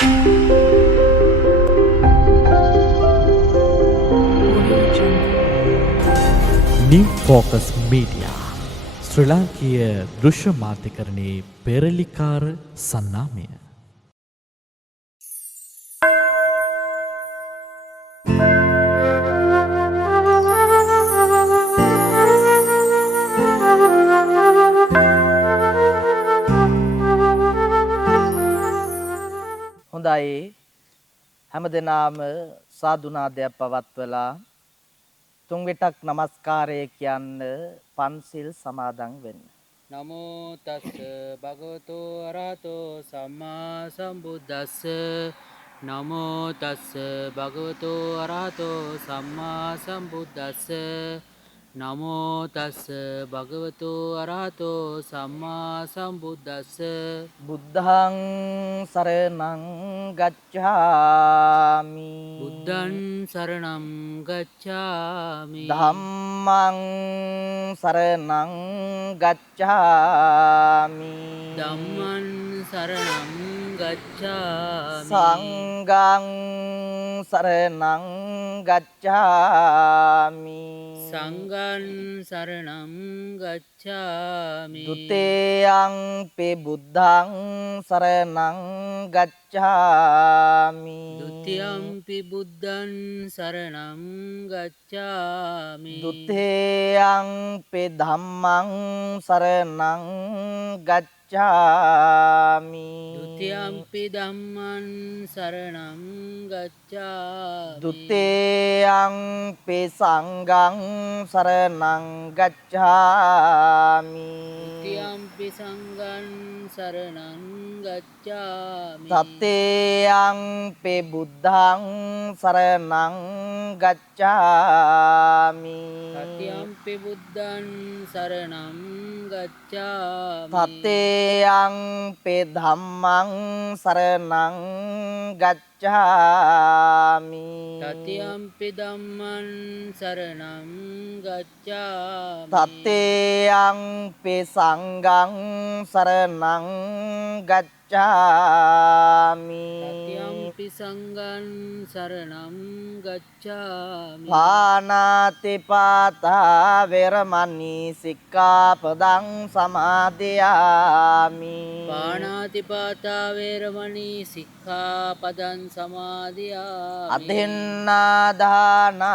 New Focus Media ශ්‍රී ලාංකීය දෘශ්‍ය මාධ්‍යකරණයේ පෙරලිකාර සන්නාමය. හොඳයි හැමදෙනාම සාදුනාදයක් පවත්වලා තුන් විටක් নমස්කාරය කියන්න පන්සිල් සමාදන් වෙන්න. නමෝ තස්ස භගවතු අරහතෝ සම්මා සම්බුද්දස්ස නමෝ තස්ස භගවතු අරහතෝ සම්මා සම්බුද්දස්ස නමෝ තස්ස භගවතු අරහතෝ සම්මා සම්බුද්දස්ස බුද්ධං සරණං ගච්ඡාමි. බුද්ධං සරණං ගච්ඡාමි. ධම්මං සරණං ගච්ඡාමි. ධම්මං සරණං ගච්ඡාමි. සංඝං සරණං ගච්ඡාමි. සංඝං සරණං ගච්ඡාමි. ဒ ුතේයං පේ බුද්ධං සරණං ගච්ඡාමි. ဒ ුතියම්පි බුද්ධං සරණං ගච්ඡාමි. ဒ ුතේයං පේ ධම්මං සරණං ගච්ඡාමි. ဒ ුතියම්පි ධම්මං සරණං ගච්ඡාමි. ဒ ුතේයං පේ සංඝං සරණං ගච්ඡාමි. ဒ ුතියම්පි සංඝං සරණං ගච්ඡාමි. තතේයං පේ බුද්ධං සරණං ගච්ඡාමි. තතියම්පි බුද්ධං සරණං ගච්ඡාමි. තතේයං පේ ධම්මං සරණං ගච්ඡාමි. තතියම්පි ධම්මං සරණං ගච්ඡාමි. තතේයං පේ සංඝං සරණං ගච්ඡාමි. තතියම්පි සංඝං සරණං ගච්ඡාමි. පානාති පාතා වේරමණී සික්ඛාපදං සමාදියාමි. පාණාතිපාතා වේරමණී සික්ඛාපදං සමාදියාමි. අදින්නාදානා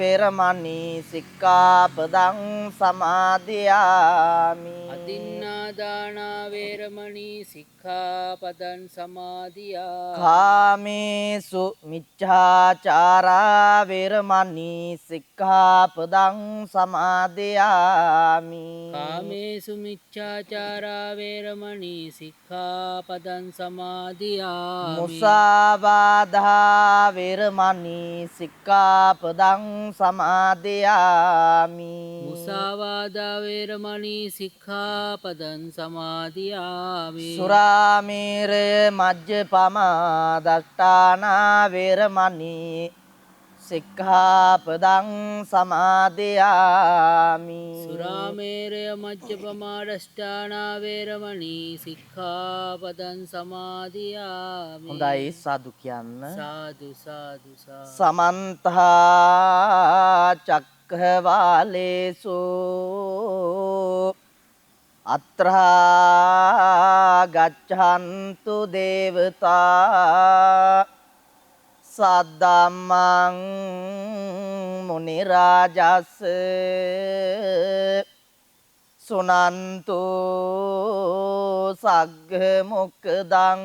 වේරමණී සික්ඛාපදං සමාදියාමි. අදින්නාදානා වේරමණී සික්ඛාපදං සමාදියාමි. කාමේසු මිච්ඡාචාරා වේරමණී සික්ඛාපදං සමාදියාමි. කාමේසු මිච්ඡාචාරා වේරමණී සික්ඛාපදං සමාදියාමි. මුසාවාදා වේරමණී සික්ඛාපදං සමාදියාමි. මුසාවාදා වේරමණී සික්ඛාපදං සමාදියාමි. සුරාමේරය මජ්ජපමා දට්ඨානා වේරමණී සික්ඛාපදං සමාදියාමි. සුරාමේරය මජ්ජපමාදෂ්ඨානා වේරමණී සික්ඛාපදං සමාදියාමි. හොඳයි සාදු කියන්න. සාදු සාදු සාදු. සමන්ත චක්ඛවාලේසු අත්‍රා ගච්ඡන්තු දේවතා සද්දම්මං මුනි රාජස් සුනන්තු සග්ග මොක්ඛදං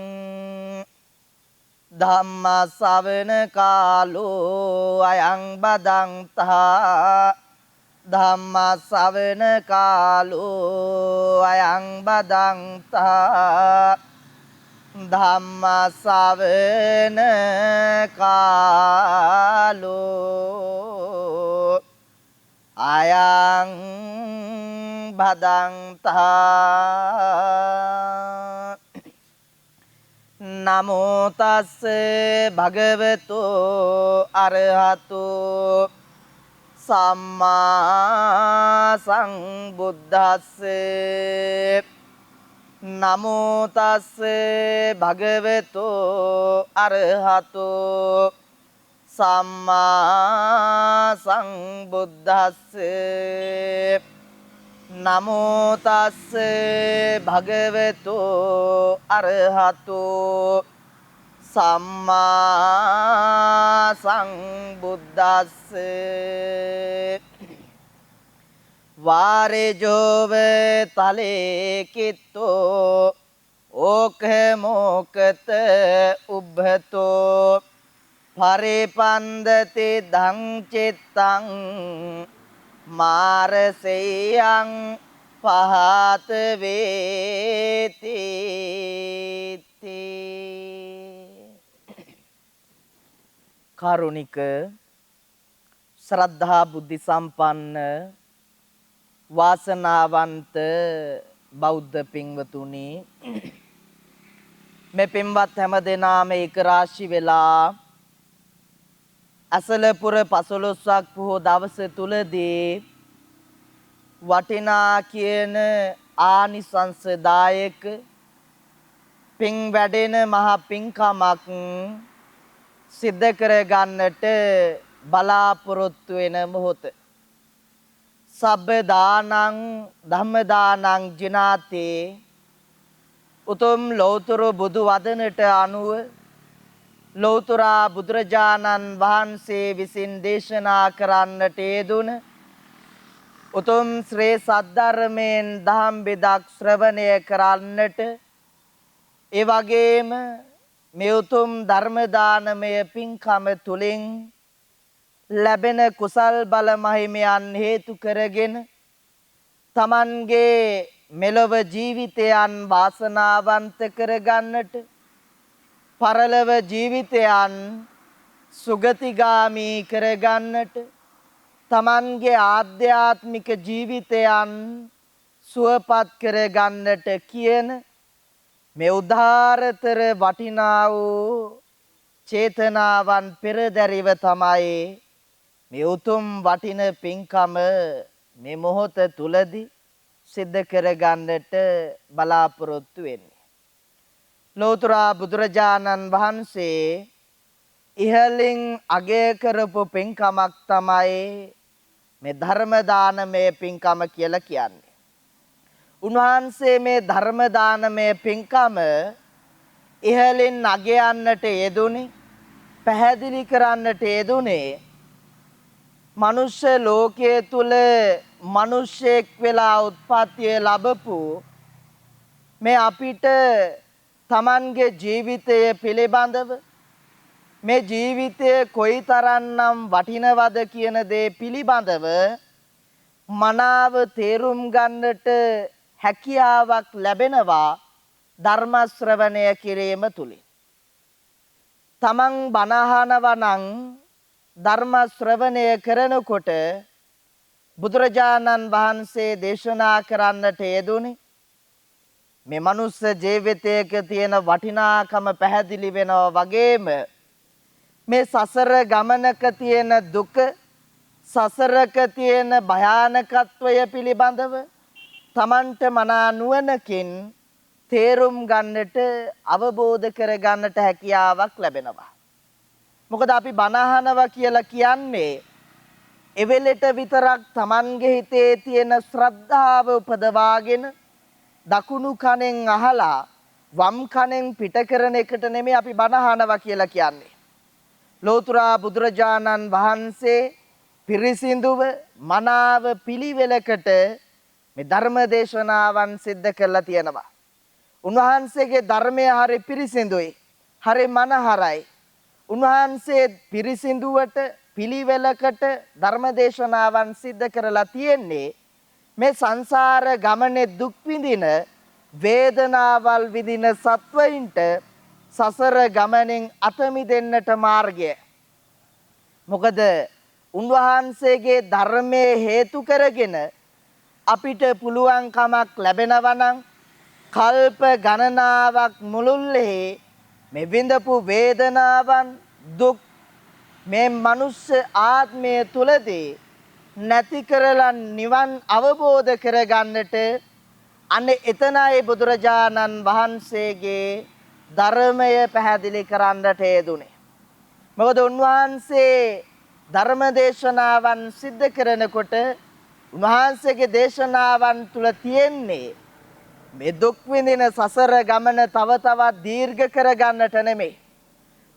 ධම්ම ශ්‍රවණ කාලෝ අයං බදන්තා ධම්ම ශ්‍රවණ කාලෝ අයං බදන්තා ධම්ම ශ්‍රවණ කාලෝ අයං බදන්තා. නමෝ තස්ස භගවතු අරහතු සම්මා සම්බුද්දස්ස නමෝ තස්ස භගවතු අරහතෝ සම්මා සංබුද්දස්ස නමෝ තස්ස භගවතු අරහතෝ සම්මා සංබුද්දස්ස වාරේජෝව තලේ කිත්තෝ ඕක මොකත උබ්බතෝ පරිපන්දති දං චිත්තං මාරසෙයං පහත වේති කරුණික ශ්‍රද්ධා බුද්ධ සම්පන්න වාසනාවන්ත බෞද්ධ පින්වතුනි මේ පින්වත් හැම දෙනාම එක රාශි වෙලා අසලපුර 15ක් පොහොය දවස තුලදී වටිනා කියන ආනිසංසදායක පින් වැඩෙන මහ පින්කමක් සිද්ධ කර ගන්නට බලාපොරොත්තු වෙන මොහොත සබ්බ දානං ධම්ම දානං ජිනාතේ උතුම් ලෞතර බුදු වදනට අනුව ලෞතර බුදුරජාණන් වහන්සේ විසින් දේශනා කරන්නට යෙදුන උතුම් ශ්‍රේ සද්ධර්මයෙන් දහම් බෙදක් ශ්‍රවණය කරන්නට ඒ වගේම මේ උතුම් ධර්ම දානමය පින්කම තුලින් ලැබෙන කුසල් බල මහිමයන් හේතු කරගෙන තමන්ගේ මෙලොව ජීවිතයන් වාසනාවන්ත කරගන්නට පරලොව ජීවිතයන් සුගතිගාමී කරගන්නට තමන්ගේ ආධ්‍යාත්මික ජීවිතයන් සුවපත් කරගන්නට කියන මේ උදාරතර වටිනා වූ චේතනාවන් පෙරදැරිව තමයි මේ උතුම් වටින පින්කම මේ මොහොත තුලදී සිද්ධ කරගන්නට බලාපොරොත්තු වෙන්නේ. ලෝතර බුදුරජාණන් වහන්සේ ඉහළින් අගය කරපු පින්කමක් තමයි මේ ධර්ම දානමය පින්කම කියලා කියන්නේ. උන්වහන්සේ මේ ධර්ම දානමය පින්කම ඉහළින් අගයන්නට යෙදුනේ පැහැදිලි කරන්නට යෙදුනේ මනුෂ්‍ය ලෝකයේ තුල මිනිසෙක් වෙලා උත්පත්තිය ලැබපු මේ අපිට තමන්ගේ ජීවිතය පිළිබඳව මේ ජීවිතය කොයිතරම්නම් වටිනවද කියන දේ පිළිබඳව මනාව තේරුම් ගන්නට හැකියාවක් ලැබෙනවා ධර්ම ශ්‍රවණය කිරීම තුලින්. තමන් බණ අහනවා නම් ධර්ම ශ්‍රවණය කරනකොට බුදුරජාණන් වහන්සේ දේශනා කරන්නට යෙදුනේ මේ මනුස්ස ජීවිතයක තියෙන වටිනාකම පැහැදිලි වෙනවා වගේම මේ සසර ගමනක තියෙන දුක සසරක තියෙන භයානකත්වය පිළිබඳව තමන්ට මනා නුවණකින් තේරුම් ගන්නට අවබෝධ කර ගන්නට හැකියාවක් ලැබෙනවා. මොකද අපි බණ අහනවා කියලා කියන්නේ එවෙලෙට විතරක් තමන්ගේ හිතේ තියෙන ශ්‍රද්ධාව උපදවාගෙන දකුණු කනෙන් අහලා වම් කනෙන් පිට කරන එකට නෙමෙයි අපි බණ අහනවා කියලා කියන්නේ. ලෝතර බුදුරජාණන් වහන්සේ පිරිසිදුව මනාව පිළිවෙලකට මේ ධර්ම දේශනාවන් සිද්ධ කරලා තියෙනවා. උන්වහන්සේගේ ධර්මය හරි පිරිසිදුයි. හරි මනහරයි. උන්වහන්සේ පිරිසිදුවට පිළිවෙලකට ධර්ම දේශනාවන් සිද්ධ කරලා තියෙන්නේ මේ සංසාර ගමනේ දුක් විඳින වේදනාවල් විඳින සත්වයින්ට සසර ගමනෙන් අත මිදෙන්නට මාර්ගය. මොකද උන්වහන්සේගේ ධර්මයේ හේතු කරගෙන අපිට පුළුවන්කමක් ලැබෙනවා නම් කල්ප ගණනාවක් මුළුල්ලේ මේ විඳපු වේදනාවන් දුක් මේ මනුෂ්‍ය ආත්මය තුලදී නැති කරලා නිවන් අවබෝධ කරගන්නට අන්න එතනයි බුදුරජාණන් වහන්සේගේ ධර්මය පැහැදිලි කරන්නට යෙදුනේ. මොකද උන්වහන්සේ ධර්ම දේශනාවන් සිද්ධ කරනකොට උන්වහන්සේගේ දේශනාවන් තුල තියෙන්නේ මේ දුක් විඳින සසර ගමන තව තවත් දීර්ඝ කර ගන්නට නෙමෙයි.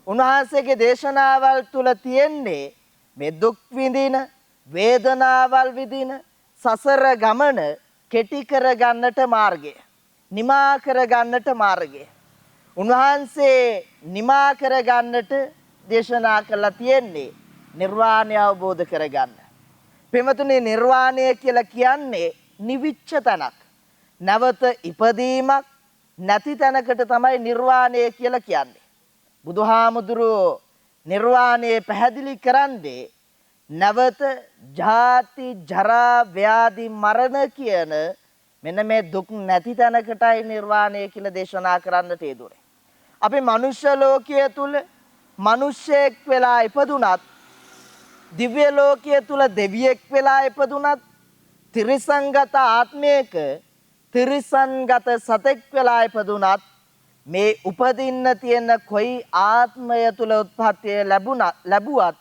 උන්වහන්සේගේ දේශනාවල් තුල තියෙන්නේ මේ දුක් විඳින වේදනාවල් විඳින සසර ගමන කෙටි කර ගන්නට මාර්ගය. නිමා කර ගන්නට මාර්ගය. උන්වහන්සේ නිමා කර ගන්නට දේශනා කළා තියෙන්නේ නිර්වාණය අවබෝධ කරගන්න. පින්වතුනි නිර්වාණය කියලා කියන්නේ නිවිච්ච තැනක්. නැවත ඉපදීමක් නැති තැනකට තමයි නිර්වාණය කියලා කියන්නේ. බුදුහාමුදුරුවෝ නිර්වාණය පැහැදිලි කරන්නේ නැවත ජාති ජරා ව්‍යාධි මරණ කියන මෙන්න මේ දුක් නැති තැනකටයි නිර්වාණය කියලා දේශනා කරන්නට යෙදුනේ. අපි මනුෂ්‍ය ලෝකයේ තුල මිනිසෙක් වෙලා ඉපදුනත් දිව්‍ය ලෝකයේ තුල දෙවියෙක් වෙලා ඉපදුනත් ත්‍රිසංගත ආත්මයක ත්‍රිසංගත සතෙක් වෙලා ඉපදුනත් මේ උපදින්න තියෙන කොයි ආත්මය තුල උත්පත්තිය ලැබුවත්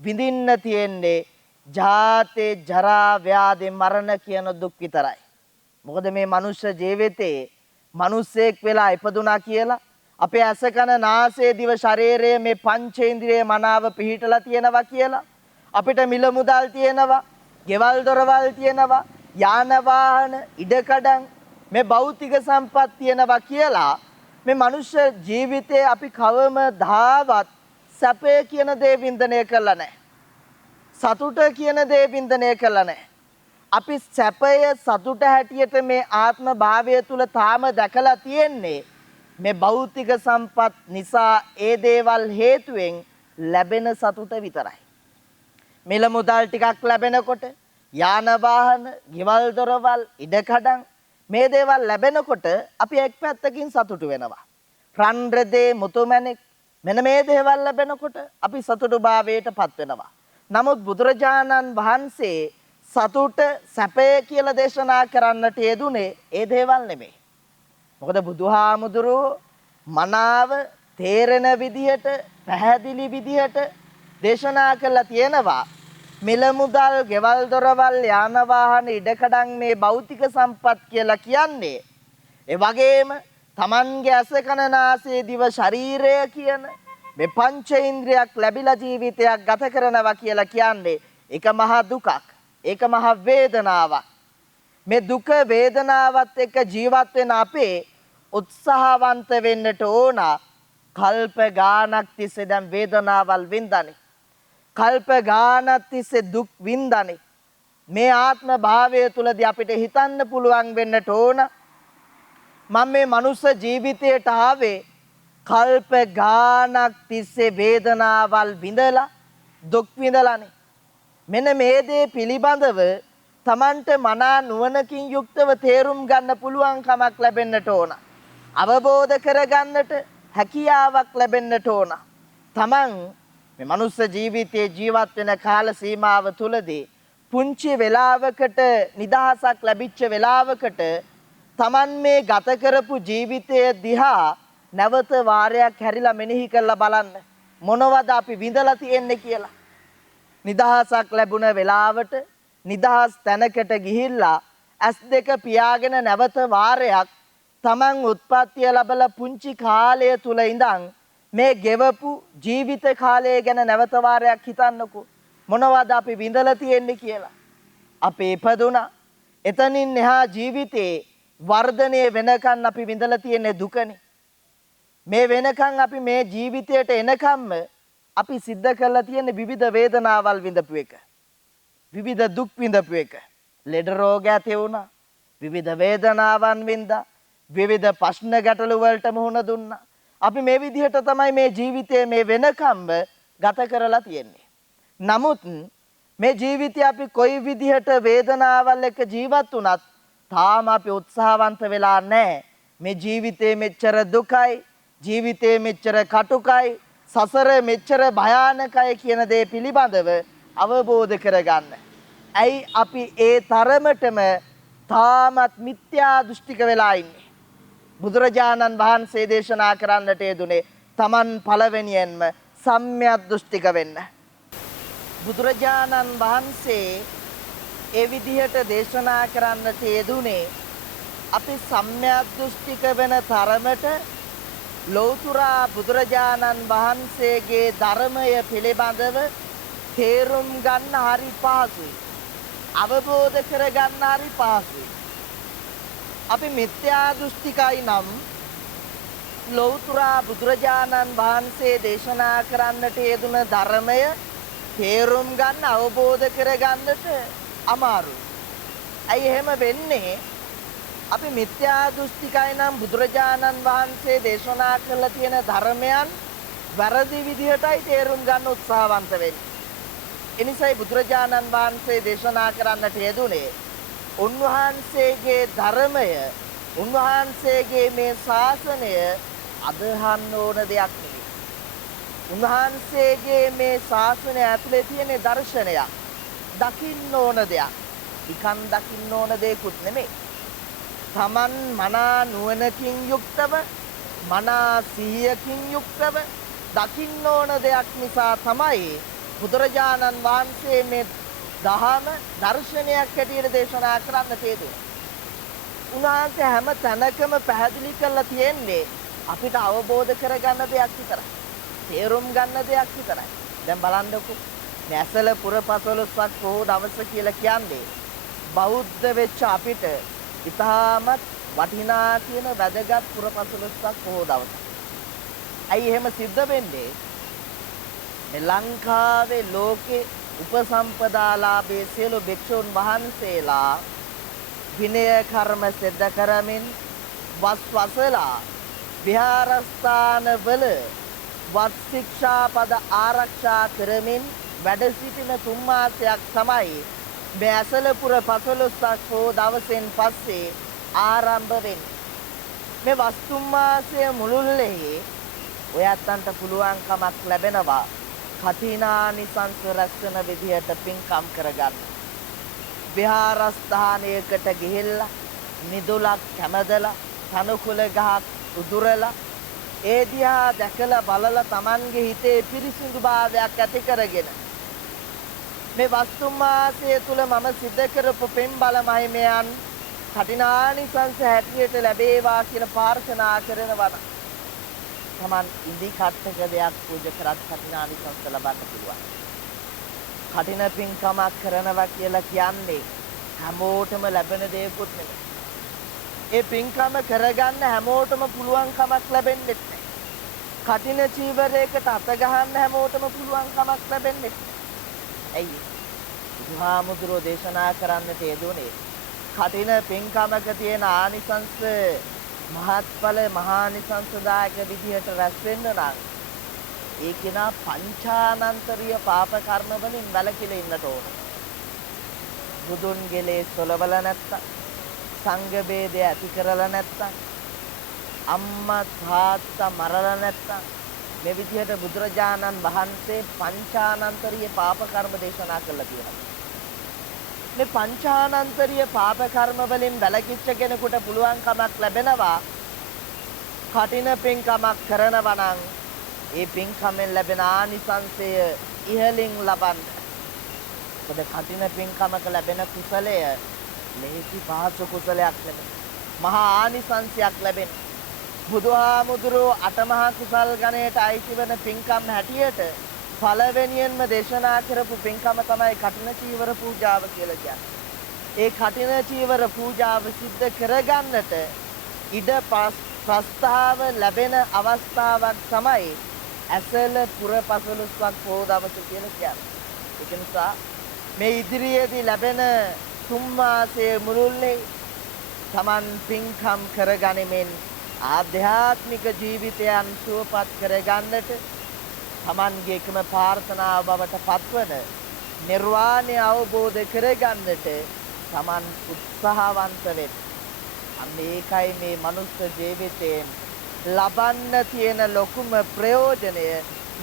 විඳින්න තියෙන්නේ ජාතේ ජරා ව්‍යාධි මරණ කියන දුක් විතරයි. මොකද මේ මනුෂ්‍ය ජීවිතේ මිනිසෙක් වෙලා ඉපදුනා කියලා අපේ ඇස කන නාසය දිව ශරීරය මේ පංචේන්ද්‍රිය මනාව පිහිටලා තියෙනවා කියලා අපිට මිල මුදල් තියෙනවා, ගෙවල් දොරවල් තියෙනවා, යාන වාහන, ඉඩකඩම් මේ භෞතික සම්පත් තියෙනවා කියලා මේ මනුෂ්‍ය ජීවිතේ අපි කවමදාවත් සැපේ කියන දේ වින්දනය කළා නැහැ. සතුට කියන දේ වින්දනය කළා නැහැ. අපි සැපය සතුට හැටියට මේ ආත්ම භාවය තුල තාම දැකලා තියෙන්නේ මේ භෞතික සම්පත් නිසා ඒ දේවල් හේතුවෙන් ලැබෙන සතුට විතරයි. මිල මුදල් ටිකක් ලැබෙනකොට යාන වාහන, ගෙවල් දොරවල්, ඉඩකඩම් මේ දේවල් ලැබෙනකොට අපි එක් පැත්තකින් සතුටු වෙනවා. රන් රෙදේ මුතුමැණික් මෙන්න මේ දේවල් ලැබෙනකොට අපි සතුටුභාවයටපත් වෙනවා. නමුත් බුදුරජාණන් වහන්සේ සතුට සැපය කියලා දේශනා කරන්නට යෙදුනේ ඒ දේවල් නෙමෙයි. මොකද බුදුහාමුදුරුවෝ මනාව තේරෙන විදිහට පැහැදිලි විදිහට දේශනා කළා තියෙනවා මිල මුදල් ගෙවල් දොරවල් යාන වාහන ඉඩකඩම් මේ භෞතික සම්පත් කියලා කියන්නේ ඒ වගේම Tamange ඇස කන නාසය දිව ශරීරය කියන මේ පංචේන්ද්‍රයක් ලැබිලා ජීවිතයක් ගත කරනවා කියලා කියන්නේ ඒක මහා දුකක්, ඒක මහා වේදනාවක්. මේ දුක වේදනාවත් එක්ක ජීවත් වෙන අපේ උත්සාහවන්ත වෙන්නට ඕන. කල්ප ගානක් තිස්සේ දැන් වේදනාවල් වින්දානේ. කල්ප ගානක් තිස්සේ දුක් වින්දානේ. මේ ආත්ම භාවය තුලදී අපිට හිතන්න පුළුවන් වෙන්නට ඕන මම මේ මනුස්ස ජීවිතයට ආවේ කල්ප ගානක් තිස්සේ වේදනාවල් විඳලා දුක් විඳලානේ. මෙන්න මේ දේ පිළිබඳව Tamanට මනා නුවණකින් යුක්තව තේරුම් ගන්න පුළුවන් කමක් ලැබෙන්නට ඕන. අවබෝධ කරගන්නට හැකියාවක් ලැබෙන්නට ඕන. Taman මේ මනුස්ස ජීවිතයේ ජීවත් වෙන කාල සීමාව තුලදී පුංචි වෙලාවකට නිදහසක් ලැබිච්ච වෙලාවකට Taman මේ ගත කරපු ජීවිතය දිහා නැවත වාරයක් හැරිලා මෙනෙහි කරලා බලන්න මොනවද අපි විඳලා තියෙන්නේ කියලා. නිදහසක් ලැබුණ වෙලාවට නිදහස් තැනකට ගිහිල්ලා S2 පියාගෙන නැවත වාරයක් Taman උත්පත්තිය ලැබලා පුංචි කාලය තුල ඉඳන් මේ ගෙවපු ජීවිත කාලය ගැන නැවත වාරයක් හිතන්නකෝ මොනවද අපි විඳලා තියෙන්නේ කියලා. අපි ඉපදුණා. එතනින් එහා ජීවිතේ වර්ධනය වෙනකන් අපි විඳලා තියෙන්නේ දුකනේ. මේ වෙනකන් අපි මේ ජීවිතයට එනකම්ම අපි සිද්ධ කරලා තියෙන්නේ විවිධ වේදනාවල් විඳපු එක. විවිධ දුක් විඳපු එක. ලෙඩ රෝග ඇති වුණා. විවිධ වේදනාවන් වින්දා. විවිධ ප්‍රශ්න ගැටලු වලට මුහුණ දුන්නා. අපි මේ විදිහට තමයි මේ ජීවිතයේ මේ වෙනකම්ම ගත කරලා තියෙන්නේ. නමුත් මේ ජීවිතය අපි කොයි විදිහට වේදනාවල් එක්ක ජීවත් වුණත් තාම අපි උත්සාහවන්ත වෙලා නැහැ. මේ ජීවිතේ මෙච්චර දුකයි, ජීවිතේ මෙච්චර කටුකයි, සසර මෙච්චර භයානකයි කියන දේ පිළිබඳව අවබෝධ කරගන්න. ඇයි අපි ඒ තරමටම තාමත් මිත්‍යා දෘෂ්ටික වෙලා ඉන්නේ. බුදුරජාණන් වහන්සේ දේශනා කරන්නට යෙදුනේ තමන් පළවෙනියෙන්ම සම්‍යක් දෘෂ්ටික වෙන්න. බුදුරජාණන් වහන්සේ ඒ විදිහට දේශනා කරන්නට යෙදුනේ අපි සම්‍යක් දෘෂ්ටික වෙන තරමට ලෞතුරා බුදුරජාණන් වහන්සේගේ ධර්මය පිළිබඳව තේරුම් ගන්න හරි පහසුයි. අවබෝධ කර ගන්න හරි පහසුයි. අපි මිත්‍යා දෘෂ්ටිකයි නම් ලෞතුරා බුදුරජාණන් වහන්සේ දේශනා කරන්නට යෙදුන ධර්මය තේරුම් ගන්න අවබෝධ කර ගන්නට අමාරුයි. ඇයි එහෙම වෙන්නේ? අපි මිත්‍යා දෘෂ්ටිකයි නම් බුදුරජාණන් වහන්සේ දේශනා කළ තියෙන ධර්මයන් වැරදි විදිහටයි තේරුම් ගන්න උත්සාහවන්ත වෙන්නේ. එනිසායි බුදුරජාණන් වහන්සේ දේශනා කරන්නට යෙදුනේ උන්වහන්සේගේ ධර්මය, උන්වහන්සේගේ මේ ශාසනය අදහන්න ඕන දෙයක් නෙවෙයි. උන්වහන්සේගේ මේ ශාසනය ඇතුලේ තියෙන දර්ශනයක්, දකින්න ඕන දෙයක්. නිකන් දකින්න ඕන දෙයක්ුත් නෙමෙයි. තමන් මනා නුවණකින් යුක්තව, මනා සිහියකින් යුක්තව දකින්න ඕන දෙයක් නිසා තමයි බුදුරජාණන් වහන්සේ මේ දහම දර්ශනයක් හැටියට දේශනා කරන්න තියෙන්නේ. උන්වහන්සේ හැම තැනකම පැහැදිලි කරලා තියෙන්නේ අපිට අවබෝධ කරගන්න දෙයක් විතරයි. තේරුම් ගන්න දෙයක් විතරයි. දැන් බලන්නකෝ මේ ඇසල පුර 15ක් පොහොව දවස කියලා කියන්නේ බෞද්ධ වෙච්ච අපිට ඉතාමත් වටිනා කියන වැදගත් පුර 15ක් පොහොව දවස. ඇයි එහෙම සිද්ධ වෙන්නේ? මේ ලංකාවේ ලෝකේ උපසම්පදාලාභයේ සියලු භික්ෂුන් වහන්සේලා විනය කර්ම සිද්ධ කරමින් වස්වසලා විහාරස්ථාන වල වත් ශික්ෂා පද ආරක්ෂා කරමින් වැඩ සිටින තුන් මාසයක් තමයි මේ ඇසලපුර 15ක් පොහොව දවසෙන් පස්සේ ආරම්භ වෙන්නේ. මේ වස්තුම් මාසය මුළුල්ලේ ඔයයන්ට පුළුවන්කමක් ලැබෙනවා කඨිනානිසංස රැස්න විදියට පින්කම් කරගන්න. විහාරස්ථානයකට ගිහිල්ලා නිදුලක් කැමදලා තනකොළ ගහක් උදුරලා ඒ දිහා දැකලා බලලා Tamanගේ හිතේ පිරිසිදුභාවයක් ඇති කරගෙන මේ වස්තුම් මාසය තුල මම සිද්ධ කරපු පින් බල මහිමයන් කඨිනානිසංස හැටියට ලැබේවා කියලා ප්‍රාර්ථනා කරනවා. Taman ඉදි කට්ටක දෙයක් පූජා කරත් කඨිනානිසංස ලබන්න පුළුවන්. කඨින පින්කමක් කරනවා කියලා කියන්නේ හැමෝටම ලැබෙන දෙයක්වත් නෙමෙයි. ඒ පින්කම කරගන්න හැමෝටම පුළුවන් කමක් ලැබෙන්නේ නැහැ. කඨින චීවරයකට අත ගහන්න හැමෝටම පුළුවන් කමක් ලැබෙන්නේ නැහැ. ඇයි? බුදුහාමුදුරෝ දේශනා කරන්නට යෙදුනේ කඨින පින්කමක තියෙන ආනිසංස මහත්ඵල මහානිසංසදායක විදිහට රැස් වෙන්න නම් ඒ කෙනා පංචානන්තරීය පාප කර්ම වලින් වැළකීලා ඉන්නට ඕන. බුදුන්ගේ ලේ සොලවල නැත්තම්, සංඝ ભેදය ඇති කරලා නැත්තම්, අම්මා තාත්තා මරලා නැත්තම් මේ විදිහට බුදුරජාණන් වහන්සේ පංචානන්තරීය පාප කර්ම දේශනා කළා කියලා. මේ පංචානන්තරීය පාප කර්ම වලින් වැළකීච්ච කෙනෙකුට පුළුවන් කමක් ලැබෙනවා කඨින පින්කමක් කරනවා නම් ඒ පින්කමෙන් ලැබෙන ආනිසංසය ඉහළින් ලබන්න. මොකද කඨින පින්කමක ලැබෙන කුසලය ලෙහිසි පහසු කුසලයක් නෙමෙයි. මහා ආනිසංසයක් ලැබෙන. බුදුහාමුදුරුවෝ අටමහා කුසල් ගණයට අයිති වෙන පින්කම් හැටියට පළවෙනියෙන්ම දේශනා කරපු පින්කම තමයි කඨින චීවර පූජාව කියලා කියන්නේ. ඒ කඨින චීවර පූජාව සිද්ධ කරගන්නට ඉඩ ප්‍රස්තාව ලැබෙන අවස්ථාවක් තමයි ඇසල පුර 15ක් පොහොව දවස කියලා කියන්නේ. ඒක නිසා මේ ඉදිරියේදී ලැබෙන තුන් මාසයේ මුළුල්ලේ Taman පින්කම් කරගනිමින් ආධ්‍යාත්මික ජීවිතයන් සුවපත් කරගන්නට Tamanගේ එකම ප්‍රාර්ථනාව බවට පත්වන නිර්වාණය අවබෝධ කරගන්නට Taman උත්සාහවන්ත වෙන්න. මේකයි මේ මනුස්ස ජීවිතයෙන් ලබන්න තියෙන ලොකුම ප්‍රයෝජනය,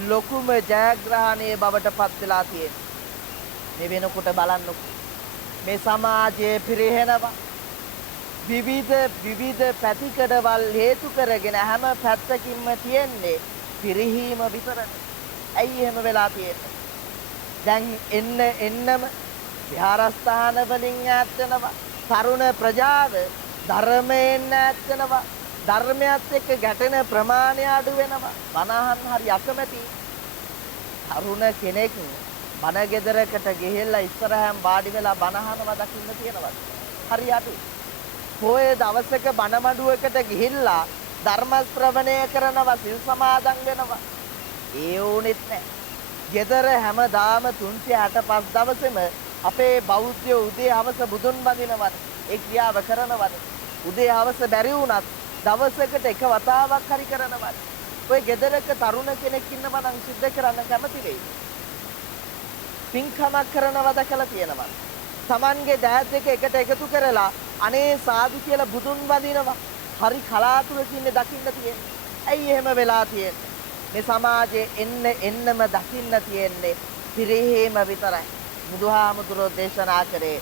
ලොකුම ජයග්‍රහණය බවට පත් වෙලා තියෙන්නේ. මේ වෙනකොට බලන්නකො මේ සමාජයේ පිරිහෙනවා විවිධ පැතිකඩවල් හේතු කරගෙන හැම පැත්තකින්ම තියෙන්නේ පිරිහීම විතරයි. ඇයි එහෙම වෙලා තියෙන්නේ? දැන් එන්නම විහාරස්ථාන වලින් ඈත් වෙනවා. තරුණ ප්‍රජාව ධර්මයෙන් ඈත් වෙනවා. ධර්මයත් එක්ක ගැටෙන ප්‍රමාණය අඩු වෙනවා. බණහන් හරි අකමැති. තරුණ කෙනෙක් බණ ගෙදරකට ගිහිල්ලා ඉස්සරහම වාඩි වෙලා බණහනවා දකින්න තියෙනවද? හරි අඩුයි. පොයේ දවසක බණ මඩුවකට ගිහිල්ලා ධර්ම ශ්‍රවණය කරනවා, සිල් සමාදන් වෙනවා. ඒ ඕනෙත් නැහැ. ගෙදර හැමදාම 365 දවසෙම අපේ බෞද්ධයෝ උදේ හවස බුදුන් වඳිනවනේ. ඒ ක්‍රියාව කරනවනේ. උදේ හවස බැරි වුණත් දවසකට එක වතාවක් හරි කරනවනේ. ඔය ගෙදරක තරුණ කෙනෙක් ඉන්නවා නම් සිද්ධ කරන්න කැමති වෙයි. පින්කමක් කරනවද කියලා තියෙනවා. Tamanගේ දෑත් දෙක එකට එකතු කරලා අනේ සාදු කියලා බුදුන් වඳිනවා. හරි කලාතුරකින් දකින්න තියෙන්නේ. ඇයි එහෙම වෙලා තියෙන්නේ? මේ සමාජයේ එන්නම දකින්න තියෙන්නේ පිරිහීම විතරයි. බුදුහාමුදුරෝ දේශනා කරේ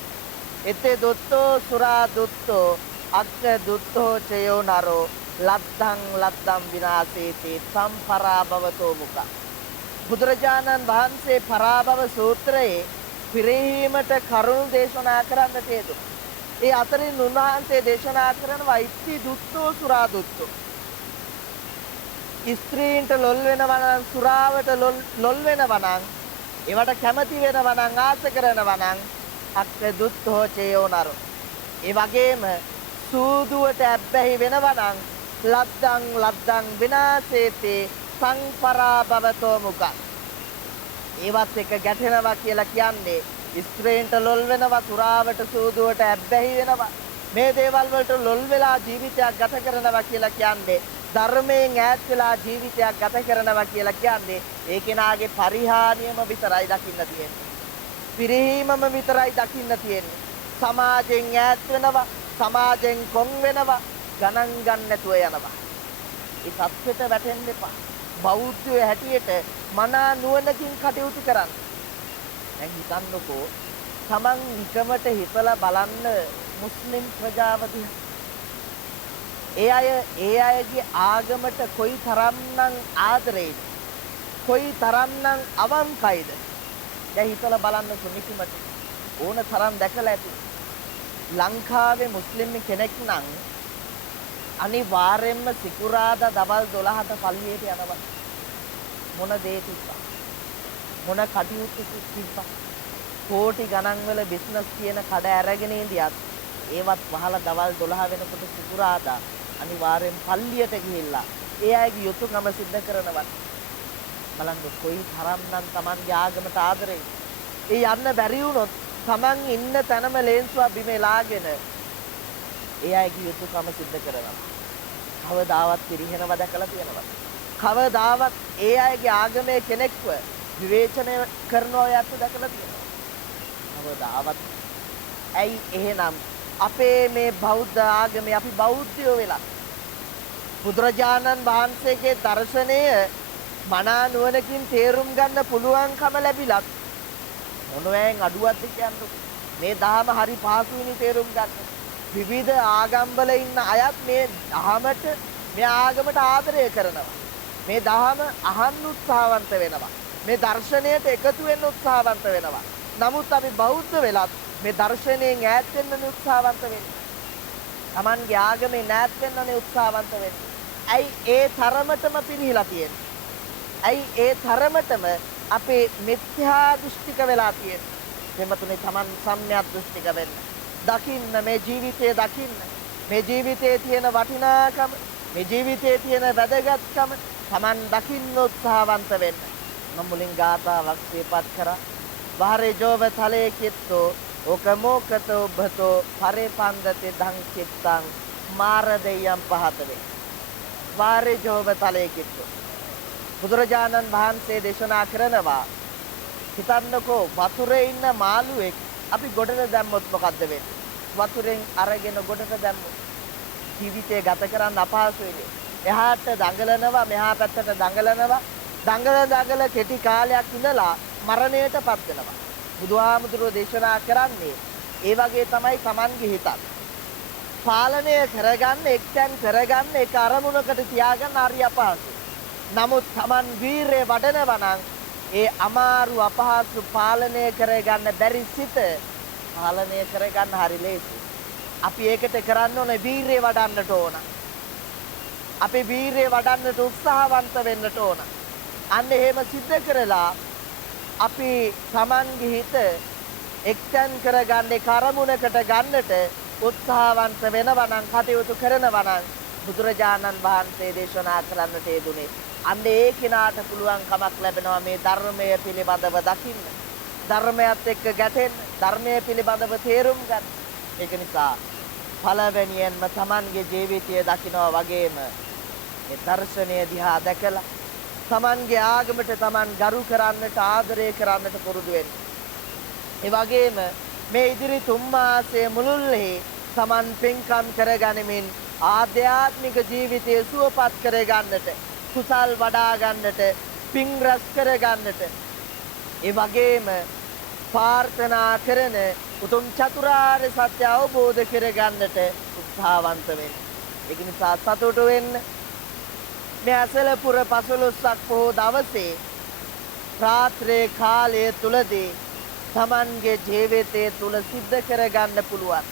එතේ දුත්තෝ සුරා දුත්තෝ අග්ග දුත්තෝ චයෝ නරෝ ලද්දං විනාසේති සම්පරාභවතෝ මුක. බුදුරජාණන් වහන්සේ පරාභව සූත්‍රයේ පිරිහීමට කරුණු දේශනා කරන්නට යෙදුණා. ඒ අතරින් උන්වහන්සේ දේශනා කරනවා ඉත්ති දුත්තෝ සුරා දුත්තෝ. ස්ත්‍රීන්ට ලොල් වෙනවා නම්, සුරාවට ලොල් වෙනවා නම්, ඒවට කැමති වෙනවා නම්, ආස කරනවා නම් අක්ක දුත්තෝ චේයෝ නරෝ. ඒ වගේම සූදුවට ඇබ්බැහි වෙනවා නම් ලද්දං විනාසේතේ සංපරාභවතෝ මුකං. ඒවත් එක ගැටෙනවා කියලා කියන්නේ ස්ත්‍රීන්ට ලොල් වෙනවා, සුරාවට සූදුවට ඇබ්බැහි වෙනවා. මේ දේවල් වලට ලොල් වෙලා ජීවිතයක් ගත කරනවා කියලා කියන්නේ ධර්මයෙන් ඈත් වෙලා ජීවිතයක් ගත කරනවා කියලා කියන්නේ ඒ කෙනාගේ පරිහානියම විතරයි දකින්න තියෙන්නේ. පිරිහීමම විතරයි දකින්න තියෙන්නේ. සමාජයෙන් ඈත් වෙනවා, සමාජයෙන් කොන් වෙනවා, ගණන් ගන්න නැතුව යනවා. ඒ සත්‍යෙට වැටෙන්න එපා. බෞද්ධයෝ හැටියට මනා නුවණකින් කටයුතු කරන්න. දැන් හිතන්නකෝ තමන් නිකමට හිතලා බලන්න මුස්ලිම් ප්‍රජාව දිහා. ඒ අයගේ ආගමට කොයි තරම්නම් ආදරේද, කොයි තරම්නම් අවංකයිද. දැන් හිතලා බලන්නකෝ නිකමට ඕන තරම් දැකලා ඇති. ලංකාවේ මුස්ලිම් කෙනෙක් නම් අනිවාර්යෙන්ම සිකුරාදා දවල් 12ට පල්ලියට යනවා. මොන දේ තිබ්බා, මොන කටයුතු තිබ්බා, කෝටි ගණන් වල බිස්නස් කියන කඩ අරගෙන ඉඳියත් ඒවත් වහලා දවල් 12 වෙනකොට සිකුරාදා අනිවාර්යෙන් පල්ලියට ගිහිල්ලා ඒ අයගේ යුතුයකම සිද්ධ කරනවා. බලන්න කොයි තරම්නම් Tamanගේ ආගමට ආදරේ. ඒ යන්න බැරි වුණොත් Taman ඉන්න තැනම ලේන්සුවක් බිමේ ලාගෙන ඒ අයගේ යුතුයකම සිද්ධ කරනවා. කවදාවත් පිරිහෙනව දැකලා තියෙනවද? කවදාවත් ඒ අයගේ ආගමේ කෙනෙක්ව විවේචනය කරනවා යත් දැකලා තියෙනවද? කවදාවත්. ඇයි එහෙනම් අපේ මේ බෞද්ධ ආගමේ අපි බෞද්ධයෝ වෙලා බුදුරජාණන් වහන්සේගේ දර්ශනය මනා නුවණකින් තේරුම් ගන්න පුළුවන්කම ලැබිලත් මොනවැන් අඩුවක්ද කියන්නේ? මේ දහම හරි පහසුවෙන් තේරුම් ගන්න. විවිධ ආගම්වල ඉන්න අයත් මේ දහමට, මේ ආගමට ආදරය කරනවා. මේ දහම අහන්න උත්සාහවන්ත වෙනවා. මේ දර්ශනයට එකතු වෙන්න උත්සාහවන්ත වෙනවා. නමුත් අපි බෞද්ධ වෙලත් මේ දර්ශනයෙන් ඈත් වෙන්න උත්සාහවන්ත වෙන්නේ. Tamanගේ ආගමෙන් ඈත් වෙන්න උත්සාහවන්ත වෙන්නේ. ඇයි ඒ තරමටම පිරිහිලා තියෙන්නේ? ඇයි ඒ තරමටම අපේ මිත්‍යා දෘෂ්ටික වෙලා තියෙන්නේ? එමතුනේ Taman සම්‍යක් දෘෂ්ටික වෙන්න. දකින්න මේ ජීවිතය දකින්න. මේ ජීවිතයේ තියෙන වටිනාකම, මේ ජීවිතයේ තියෙන වැදගත්කම Taman දකින්න උත්සාහවන්ත වෙන්න. මම මුලින් ගාථාවක් සියපත් කරා. වාරේ ජෝව තලයේ කිත්තෝ ඕකමෝකතෝ බතෝ පරේපන්දතේ දං කිත්තං මාර දෙයම් පහතවේ. වාරේ ජෝව තලයේ කිත්තෝ. බුදුරජාණන් වහන්සේ දේශනා කරනවා හිතන්නකෝ වතුරේ ඉන්න මාළුවෙක් අපි ගොඩට දැම්මොත් මොකද්ද වෙන්නේ? වතුරෙන් අරගෙන ගොඩට දැම්මොත් ජීවිතය ගත කරන්න අපහසුයි. එහාට දඟලනවා, මෙහා පැත්තට දඟලනවා. දඟල කෙටි කාලයක් ඉඳලා මරණයටපත් වෙනවා. බුදුහාමුදුරුවෝ දේශනා කරන්නේ ඒ වගේ තමයි Tamanගේ හිතත්. පාලනය කරගන්න එක්තැන් කරගන්න ඒක අරමුණකට තියාගන්න හරි අපහසුයි. නමුත් Taman වීරය වඩනවා නම් ඒ අමාරු අපහසු පාලනය කරගන්න බැරි සිත පාලනය කරගන්න හරි ලේසියි. අපි ඒකට කරන්න ඕනේ වීරය වඩන්නට ඕන. අපි වීරය වඩන්නට උත්සාහවන්ත වෙන්නට ඕන. අන්න එහෙම සිද්ධ කරලා අපි Tamanගේ හිත එක්තැන් කරගන්නේ කරමුණකට ගන්නට උත්සාහවන්ත වෙනවා නම් කටයුතු කරනවා නම් බුදුරජාණන් වහන්සේ දේශනා කරන්නට යෙදුනේ අන්න ඒ කෙනාට පුළුවන් කමක් ලැබෙනවා මේ ධර්මය පිළිබඳව දකින්න, ධර්මයත් එක්ක ගැටෙන්න, ධර්මය පිළිබඳව තේරුම් ගන්න. ඒක නිසා පළවෙනියෙන්ම Tamanගේ ජීවිතය දකිනවා වගේම ඒ දර්ශනය දිහා දැකලා Tamanගේ ආගමට Taman ගරු කරන්නට, ආදරය කරන්නට පුරුදු වෙන්න. ඒ වගේම මේ ඉදිරි 3 මාසයේ මුළුල්ලේ Taman පින්කම් කරගනිමින් ආධ්‍යාත්මික ජීවිතය සුවපත් කරගන්නට, කුසල් වඩා ගන්නට, පින් රැස් කරගන්නට, ඒ වගේම ප්‍රාර්ථනා කරන උතුම් චතුරාර්ය සත්‍ය අවබෝධ කරගන්නට උත්සාහවන්ත වෙන්න. ඒක නිසා සතුටු වෙන්න. මේ අසලපුර 15ක් පොහොව දවසේ රාත්‍රියේ කාලය තුලදී Tamanගේ ජීවිතයේ තුල සිද්ධ කරගන්න පුළුවන්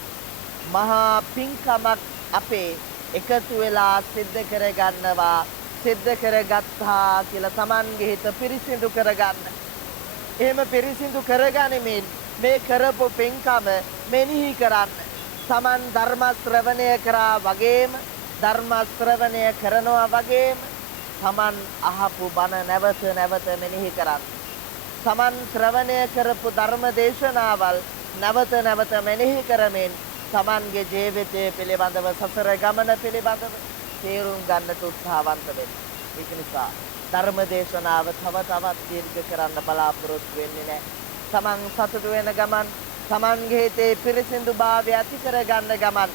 මහා පින්කමක් අපේ එකතු වෙලා සිද්ධ කරගන්නවා, සිද්ධ කරගත්තා කියලා Tamanගේ හිත පිරිසිදු කරගන්න. එහෙම පිරිසිදු කරගනිමින් මේ කරපු පින්කම මෙනෙහි කරන්න. Taman ධර්ම ශ්‍රවණය කරා වගේම, ධර්ම ශ්‍රවණය කරනවා වගේම Taman අහපු බණ නැවත නැවත මෙනෙහි කරන්න. Taman ශ්‍රවණය කරපු ධර්ම දේශනාවල් නැවත නැවත මෙනෙහි කරමින් Tamanගේ ජීවිතය පිළිබඳව, සසර ගමන පිළිබඳව තේරුම් ගන්නට උත්සාහවන්ත වෙන්න. ඒක නිසා ධර්ම දේශනාව තව තවත් දීර්ඝ කරන්න බලාපොරොත්තු වෙන්නේ නැහැ. Taman සතුටු වෙන ගමන්, Tamanගේ හිතේ පිරිසිදුභාවය ඇති කර ගන්න ගමන්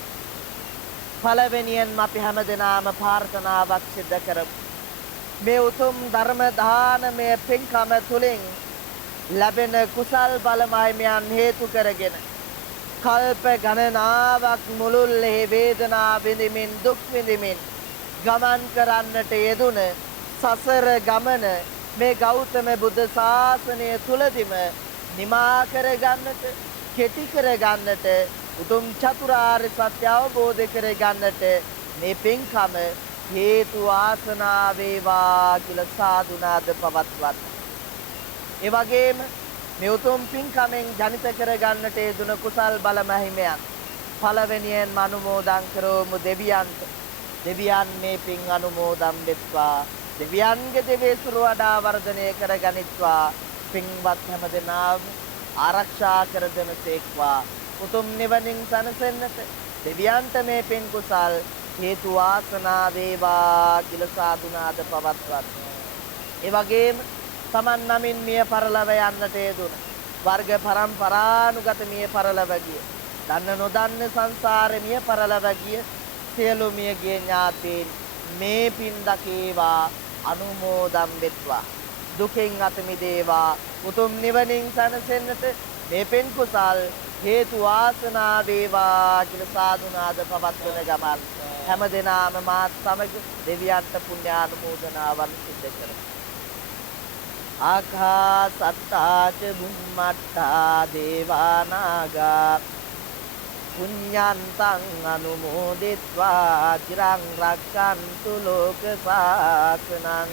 පළවෙනියෙන්ම අපි හැමදෙනාම ප්‍රාර්ථනාවක් සිදු කරමු. මේ උතුම් ධර්ම දානමය පින්කම තුලින් ලැබෙන කුසල් බල මහිමයන් හේතු කරගෙන කල්ප ගණනාවක් මුළුල්ලේ වේදනා විඳිමින්, දුක් විඳිමින් ගමන් කරන්නට යෙදුන සසර ගමන මේ ගෞතම බුද්ධ ශාසනය තුලදීම නිමා කරගන්නට, කෙටි කරගන්නට, උතුම් චතුරාර්ය සත්‍ය අවබෝධ කරගන්නට මේ පින්කම හේතු වාසනා වේවා කියලා සාදුනාද පවත්වන්න. ඒ වගේම මේ උතුම් පින්කමෙන් ජනිත කරගන්නට යෙදුන කුසල් බල මහිමයන් පළවෙනියෙන් අනුමෝදන් කරවමු දෙවියන්ට. දෙවියන් මේ පින් අනුමෝදන් වෙත්වා. දෙවියන්ගේ දෙවේසුරු වඩා වර්ධනය කරගනිත්වා. පින්වත් හැමදෙනාම ආරක්ෂා කර දෙනසේක්වා. උතුම් නිවනින් සැනසෙන්නට දෙවියන්ට මේ පින් කුසල් හේතු වාසනා වේවා කියලා සාදුනාද පවත්වන්න. ඒ වගේම Taman නමින් මිය පරලව යන්නට යෙදුන වර්ග පරම්පරානුගත මිය පරලව ගිය, දන්න නොදන්න සංසාරේ මිය පරලව ගිය සියලු මියගේ ඥාතීන් මේ පින් දකේවා, අනුමෝදන් වෙත්වා. දුකෙන් අත මිදේවා, උතුම් නිවනින් සැනසෙන්නට මේ පින් කුසල් හේතු වාසනා වේවා කියලා සාදුනාද පවත්වන ගමන් හැමදෙනාම මාත් සමග දෙවියන්ට පුණ්‍යානුමෝදනාවන් සිදු කරමු. ආකාසත්තා ච බුම්මත්තා දේවානාගා පුඤ්ඤන්තං අනුමෝදිත්වා චිරං රක්ඛන්තු ලෝක සාසනං.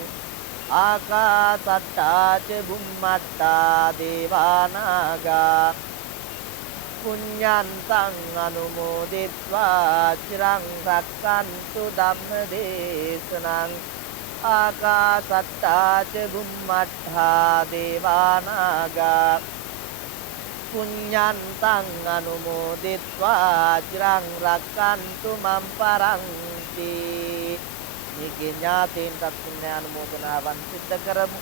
ආකාසත්තා ච බුම්මත්තා දේවානාගා පුඤ්ඤන්තං අනුමෝදිත්වා චිරං රක්ඛන්තු ධම්ම දේශනං. ආකාසත්තා ච බුම්මත්තා දේවානාගා පුඤ්ඤන්තං අනුමෝදිත්වා චිරං රක්ඛන්තු මම් පරන්ති. මේ ඥාතීන්ට පුණ්‍ය අනුමෝදනාවන් සිද්ධ කරමු.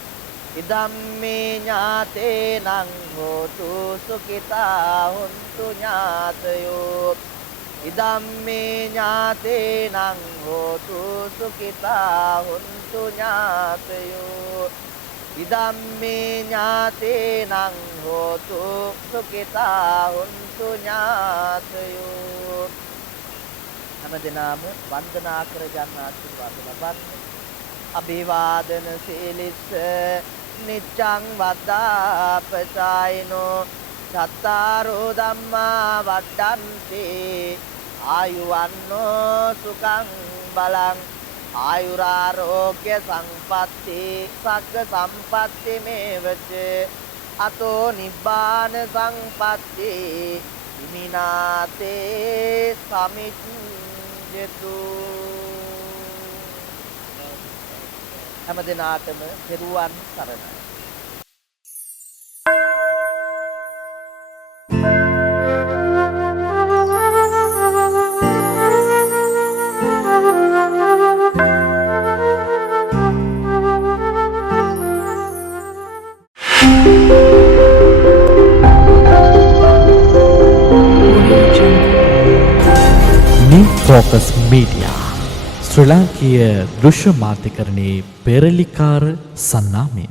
ඉදම්මේ ඥාතේනං හෝතු සුඛිතා හොන්තු ඥාතයෝ. ඉදම්මේ ඥාතේනං හෝතු සුඛිතා හොන්තු ඥාතයෝ. ඉදම්මේ ඥාතේනං හෝතු සුඛිතා හොන්තු ඥාතයෝ. හැමදෙනාම වන්දනා කර ගන්න ආශිර්වාද ලබන්න. අභිවාදන සීලිස්ස නිච්ඡං වද්දාපචායිනෝ චත්තාරෝ ධම්මා වඩ්ඩන්ති ආයුවන්නෝ සුඛං බලං ආයුරාෝග්‍ය සංපatti සග්ග සම්පatti මේවච අතෝ නිබ්බාන සංපatti ඉමිනාතේ සමිච්ඡතු. හැම දිනාටම පෙරුවන් සරණයි. New Focus Media ශ්‍රී ලාංකීය දෘශ්‍ය මාධ්‍යකරණයේ පෙරලිකාර සන්නාමය